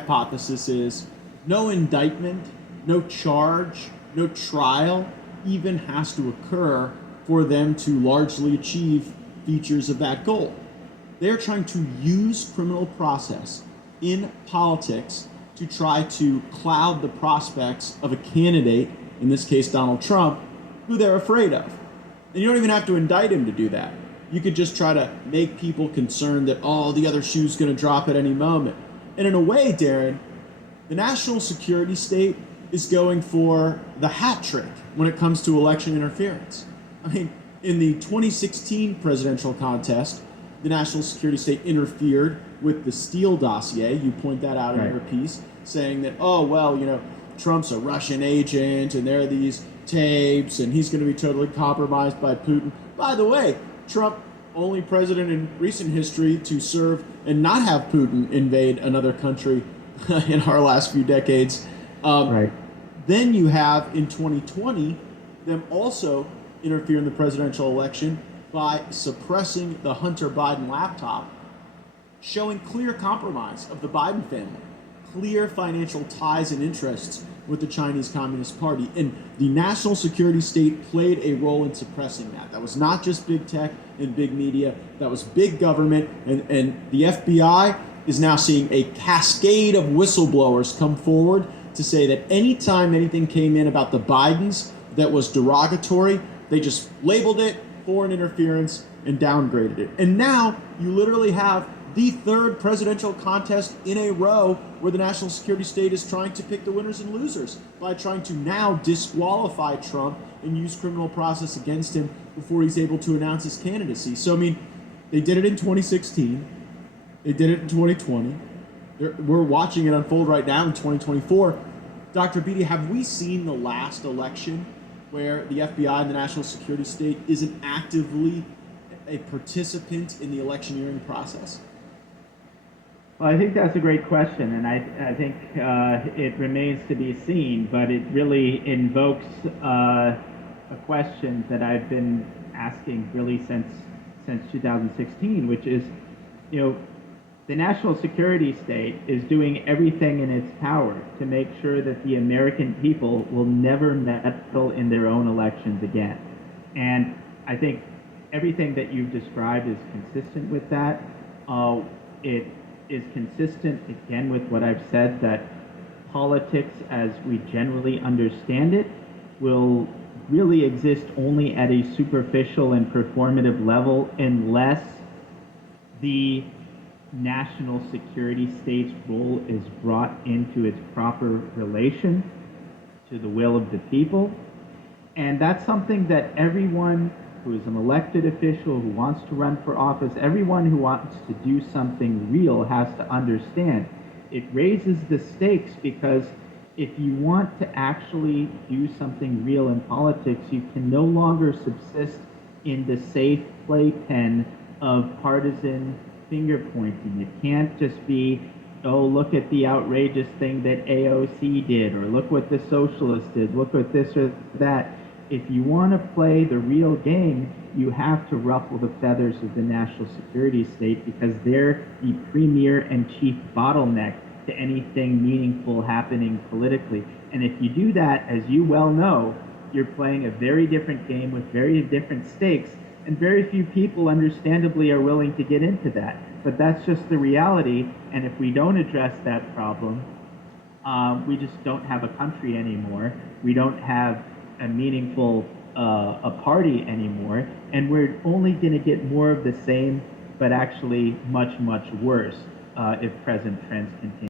hypothesis is no indictment, no charge, no trial even has to occur for them to largely achieve features of that goal. They're trying to use criminal process in politics to try to cloud the prospects of a candidate, in this case Donald Trump, who they're afraid of. And you don't even have to indict him to do that. You could just try to make people concerned that, oh, the other shoe's going to drop at any moment. And in a way, Darren, the national security state is going for the hat trick when it comes to election interference. I mean, in the 2016 presidential contest, the national security state interfered with the Steele dossier. You point that out in your piece, saying that, oh, well, Trump's a Russian agent and there are these tapes and he's going to be totally compromised by Putin. By the way, Trump, only president in recent history to serve and not have Putin invade another country in our last few decades. Then you have, in 2020, them also interfere in the presidential election by suppressing the Hunter Biden laptop, showing clear compromise of the Biden family, clear financial ties and interests with the Chinese Communist Party. And the national security state played a role in suppressing that. That was not just big tech and big media, that was big government. And the FBI is now seeing a cascade of whistleblowers come forward to say that anytime anything came in about the Bidens that was derogatory, they just labeled it foreign interference and downgraded it. And now you literally have the third presidential contest in a row where the national security state is trying to pick the winners and losers by trying to now disqualify Trump and use criminal process against him before he's able to announce his candidacy. So, I mean, they did it in 2016. They did it in 2020. We're watching it unfold right now in 2024. Dr. Beatty, have we seen the last election where the FBI and the national security state isn't actively a participant in the electioneering process? Well, I think that's a great question, and I think it remains to be seen, but it really invokes a question that I've been asking really since 2016, which is, the national security state is doing everything in its power to make sure that the American people will never meddle in their own elections again. And I think everything that you've described is consistent with that. It is consistent, again, with what I've said, that politics as we generally understand it will really exist only at a superficial and performative level unless the national security state's role is brought into its proper relation to the will of the people. And that's something that everyone who is an elected official, who wants to run for office, everyone who wants to do something real has to understand. It raises the stakes because if you want to actually do something real in politics, you can no longer subsist in the safe playpen of partisan finger pointing. It can't just be, oh, look at the outrageous thing that AOC did, or look what the socialists did, look what this or that. If you want to play the real game, you have to ruffle the feathers of the national security state because they're the premier and chief bottleneck to anything meaningful happening politically. And if you do that, as you well know, you're playing a very different game with very different stakes, and very few people, understandably, are willing to get into that. But that's just the reality, and if we don't address that problem, we just don't have a country anymore. We don't have a meaningful a party anymore, and we're only going to get more of the same, but actually much, much worse if present trends continue.